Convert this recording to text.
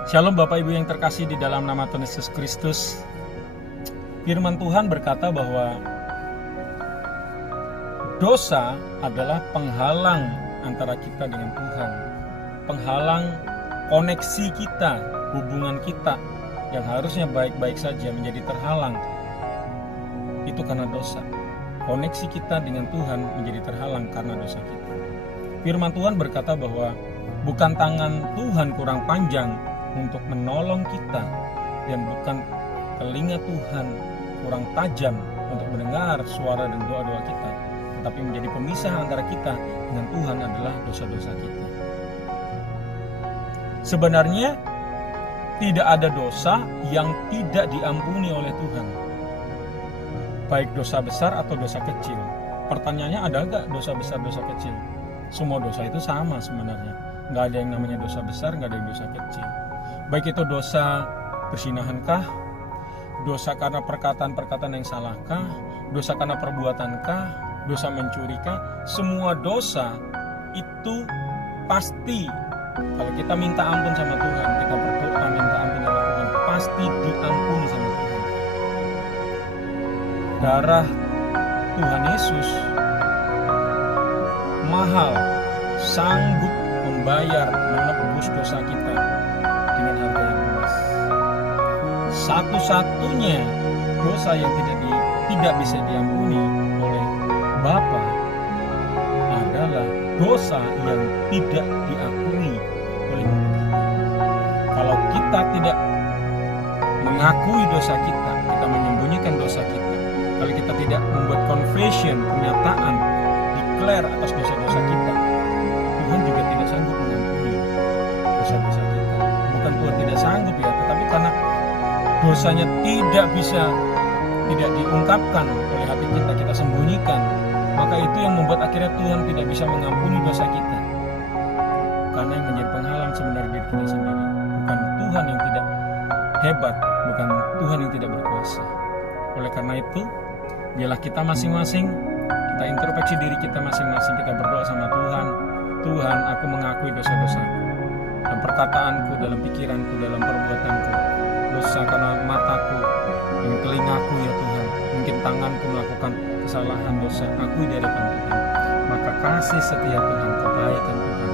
Shalom Bapak Ibu yang terkasih di dalam nama Tuhan Yesus Kristus. Firman Tuhan berkata bahwa dosa adalah penghalang antara kita dengan Tuhan. Penghalang koneksi kita, hubungan kita yang harusnya baik-baik saja menjadi terhalang. Itu karena dosa. Koneksi kita dengan Tuhan menjadi terhalang karena dosa kita. Firman Tuhan berkata bahwa bukan tangan Tuhan kurang panjang untuk menolong kita, dan bukan telinga Tuhan kurang tajam untuk mendengar suara dan doa-doa kita, tetapi menjadi pemisah antara kita dengan Tuhan adalah dosa-dosa kita. Sebenarnya tidak ada dosa yang tidak diampuni oleh Tuhan, baik dosa besar atau dosa kecil. Pertanyaannya, ada nggak dosa besar, dosa kecil? Semua dosa itu sama sebenarnya. Nggak ada yang namanya dosa besar, nggak ada yang dosa kecil. Baik itu dosa persinahankah, dosa karena perkataan-perkataan yang salahkah, dosa karena perbuatankah, dosa mencurikah, semua dosa itu pasti kalau kita minta ampun sama Tuhan, kita berdoa minta ampun sama Tuhan, pasti diampuni sama Tuhan. Darah Tuhan Yesus mahal, sanggup membayar, menebus dosa kita dengan harga yang luas. Satu-satunya dosa yang tidak bisa diampuni oleh Bapa adalah dosa yang tidak diakui oleh mulut kita. Kalau kita tidak mengakui dosa kita, kita menyembunyikan dosa kita, kalau kita tidak membuat confession, pernyataan, declare atas dosa-dosa kita, Tuhan juga tidak sanggup mengampuni dosa-dosa kita. Bukan Tuhan tidak sanggup ya, tetapi karena dosanya tidak diungkapkan oleh hati kita, kita sembunyikan, maka itu yang membuat akhirnya Tuhan tidak bisa mengampuni dosa kita. Karena yang menjadi penghalang sebenarnya diri kita sendiri, bukan Tuhan yang tidak hebat, bukan Tuhan yang tidak berkuasa. Oleh karena itu, biarlah kita masing-masing, kita introspeksi diri kita masing-masing, kita berdoa sama Tuhan. Tuhan, aku mengakui dosa-dosaku, dalam perkataanku, dalam pikiranku, dalam perbuatanku. Dosa karena mataku, dan telingaku ya Tuhan. Mungkin tanganku melakukan kesalahan, dosa, akui di hadapan Tuhan. Maka kasih setia Tuhan, kebaikan Tuhan